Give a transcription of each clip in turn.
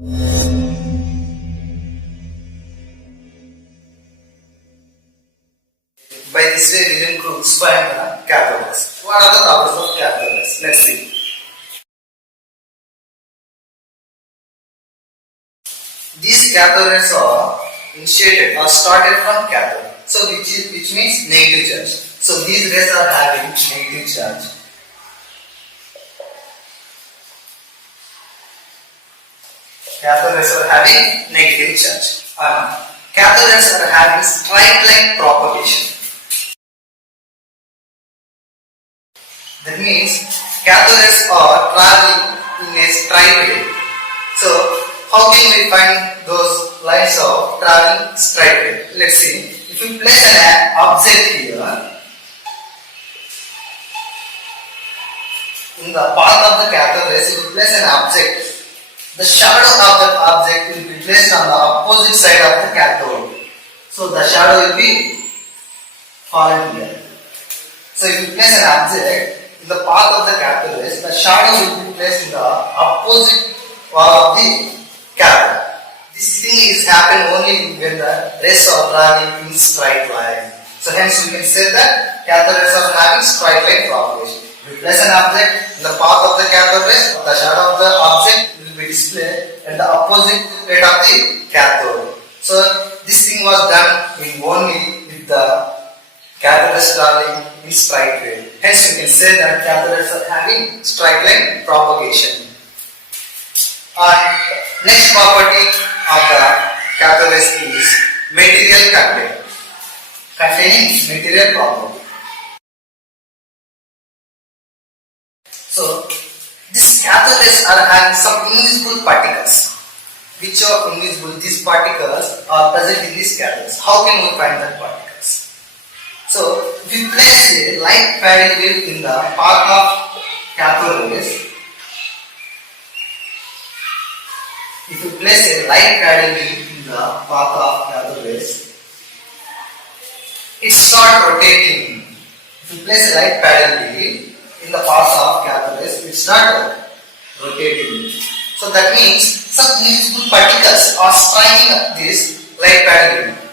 By this way, we will explain the cathodes. What are the properties of cathodes? Let's see. These cathodes are initiated or started from cathode. So which means negative charge. So these rays are having negative charge. Cathodes are having negative charge. Cathodes are having straight line propagation. That means cathodes are traveling in a straight way. So how can we find those lines of traveling straight way? Let's see. If we place an object here, in the path of the cathode rays, if we place an object, the shadow of that object will be placed on the opposite side of the cathode. So the shadow will be fallen here. So if you place an object in the path of the cathode rays, the shadow will be placed in the opposite wall of the cathode. This thing is happen only when the rays are traveling in straight line. So hence we can say that cathode rays are having straight line propagation. If we place an object in the path of the cathode rays, the shadow of the object will be displayed at the opposite side of the cathode. So this thing was done in only with the cathode rays traveling in straight way. Hence we can say that cathode rays are having straight line propagation. Next property of the cathode rays is material content, containing material property. So these cathode rays are having some invisible particles. Which are invisible? These particles are present in these cathodes. How can we find that particles? So if we place a light paddle wheel in the path of cathode rays, if you place a light paddle wheel in the path of cathode rays, it starts rotating. If you place a light paddle wheel in the path of cathode rays, it starts rotating. So that means some invisible particles are striking at this light paddle wheel.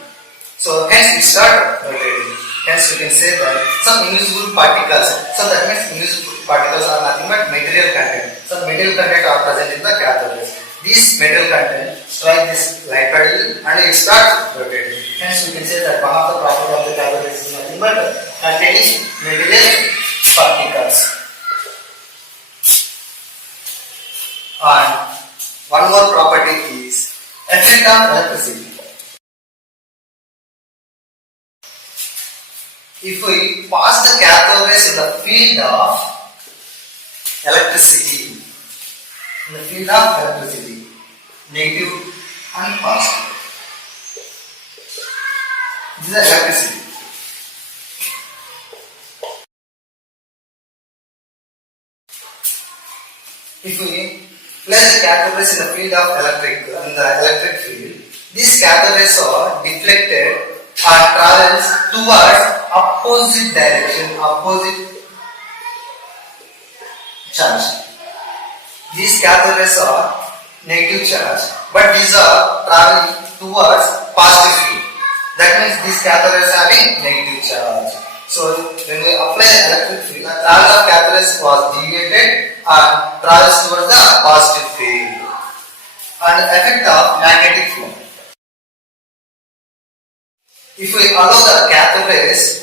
So hence it starts rotating. Hence we can say that some invisible particles. So that means invisible particles are nothing but material content. Some material content are present in the cathode rays. These metal content strike this light paddle and it starts rotating. Hence we can say that one of the properties of the cathode rays is nothing but containing material particles. And one more property is effect of electricity. If we pass the cathode rays in the field of electricity, negative and positive, this is electricity. If we place the cathode rays in the field of electric field, these cathode rays are deflected and travels towards opposite direction, opposite charge. These cathode rays are negative charge, but these are traveling towards positive field. That means these cathode rays are having negative charge. So when we apply electric field, the travel of cathode rays was deviated and travels towards the positive field. And the effect of magnetic field. If we allow the cathode rays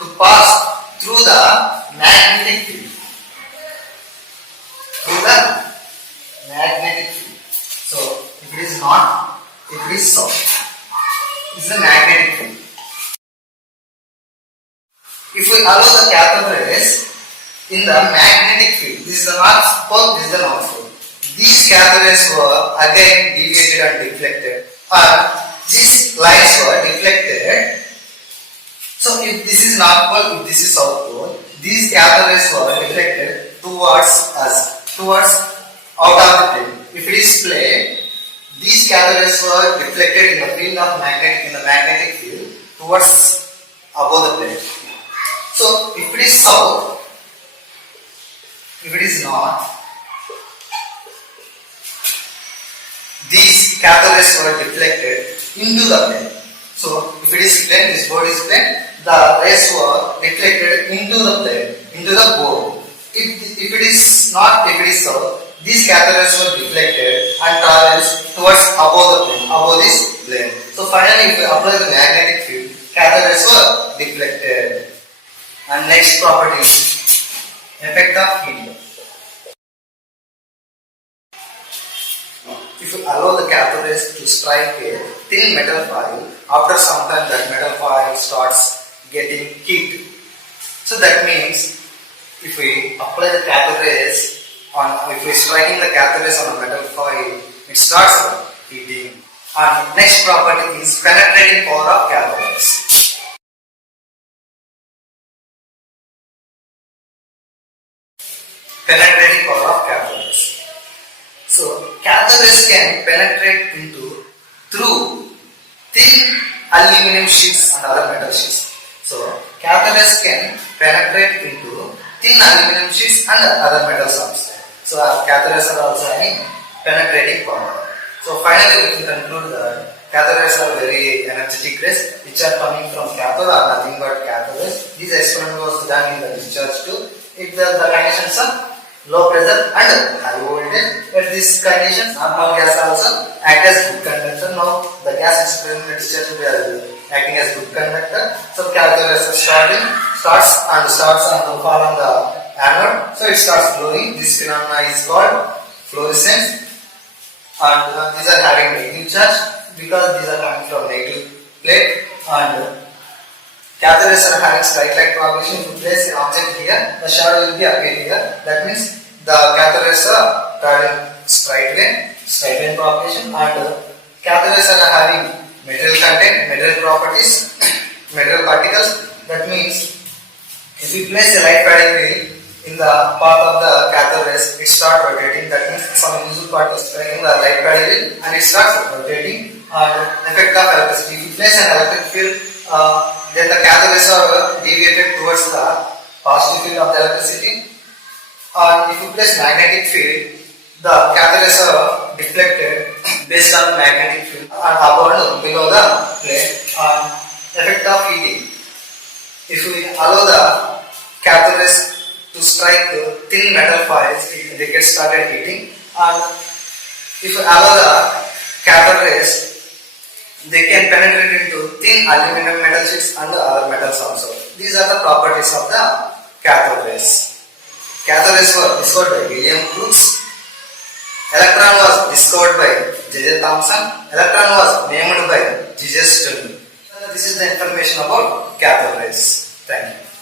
to pass through the magnetic field, so if it is not, if it is so, this is a magnetic field. If we allow the cathode rays in the magnetic field, this is the north pole, this is the north pole. These cathode rays were again deviated and deflected, and these lines were deflected. So if this is north pole, if this is south pole, these cathode rays were deflected towards us, towards out of the plane. If it is plane, these cathode rays were deflected in the field of magnetic field towards above the plane. So if it is south, if it is north, these cathode rays were deflected into the plane. So if it is plane, this board is plane, the rays were deflected into the plane, into the board. If it is not, if it is so, these cathode rays were deflected and travels towards above the plane, above this plane. So finally, if we apply the magnetic field, cathode rays were deflected. And next property is effect of heat. If you allow the cathode rays to strike a thin metal foil, after some time that metal foil starts getting heat. So that means if we apply the cathode rays if we striking the cathode rays on a metal foil, it starts heating. And next property is penetrating power of cathode rays. Penetrating power of cathode rays. So cathode rays can penetrate through thin aluminum sheets and other metal sheets. So cathode rays can penetrate into thin aluminum sheets and other metal substances. So cathode rays are also having penetrating power. So finally we can conclude that cathode rays are very energetic rays which are coming from cathode are nothing but cathode rays. This experiment was done in the discharge tube. If the conditions are low pressure and high voltage, at this condition normal gas also act as good conductor. Now the gas is present in the discharge tube are acting as good conductor. So cathode rays starts and fall on the anode. So it starts glowing. This phenomena is called fluorescence. And these are having negative charge because these are coming from negative plate. And cathode rays are having straight line propagation. If you place an object here, the shadow will be appear here. That means the cathode rays are traveling straight line propagation. And cathode rays are having material content, material properties, material particles. That means if you place a light padding wheel in the path of the cathode rays, it starts rotating. That means some invisible part is striking the light padding wheel and it starts rotating. And effect of electricity. If you place an electric field, then the cathode rays are deviated towards the positive field of the electricity. And if you place magnetic field, the cathode rays are deflected based on the magnetic field and above and below the plane. And effect of heating. If we allow the cathode rays to strike thin metal foils, they get started heating. And if we allow the cathode rays, they can penetrate into thin aluminum metal sheets and other metals also. These are the properties of the cathode rays. Cathode rays were discovered by William Crookes. Electron was discovered by J.J. Thomson. Electron was named by J.J. Stirling. This is the information about cathode rays. Thank you.